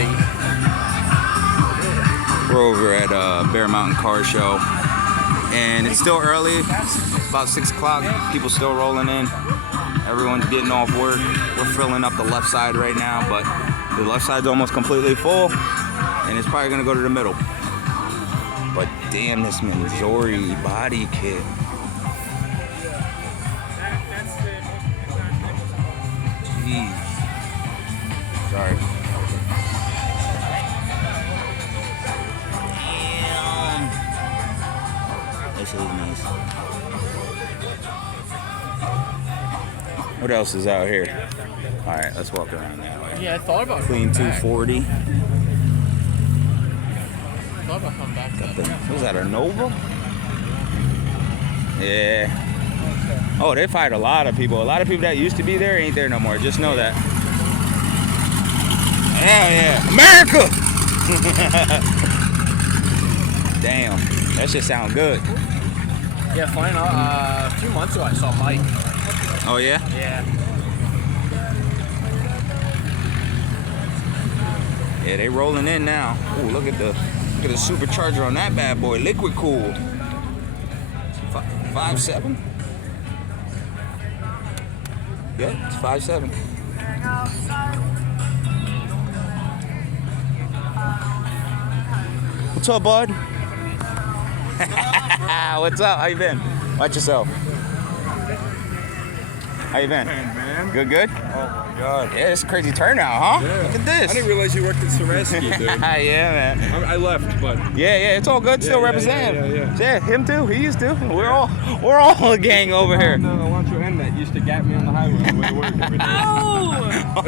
everybody. We're over at Bear Mountain Car Show, and it's still early. It's about 6 o'clock. People still rolling in. Everyone's getting off work. We're filling up the left side right now, but the left side's almost completely full, and it's probably gonna go to the middle. But damn, this Missouri body kit. Jeez. Sorry. Damn. This is nice. What else is out here? All right, let's walk around that way. Yeah, I thought about Clean 240. I thought about coming back to that. Was that a Nova? Yeah. Oh, they fired a lot of people. A lot of people that used to be there ain't there no more. Just know that. Hell yeah. America! Damn. That shit sound good. Yeah, funny enough, a few months ago I saw Mike. Oh, yeah? Yeah. Yeah, they rolling in now. Ooh, look at the supercharger on that bad boy. Liquid cool. 5.7? Yeah, it's 5.7. What's up, bud? What's up? How you been? Watch yourself. How you been? Man. Good, good? Oh my God. Yeah, it's a crazy turnout, huh? Yeah. Look at this. I didn't realize you worked at Saraski, dude. Yeah, man. I left, but Yeah, it's all good. Still representing. yeah. Him too. He used to. We're all a gang over here. no, I want you to end that. You used to gap me on the highway on the way to work every day. Oh!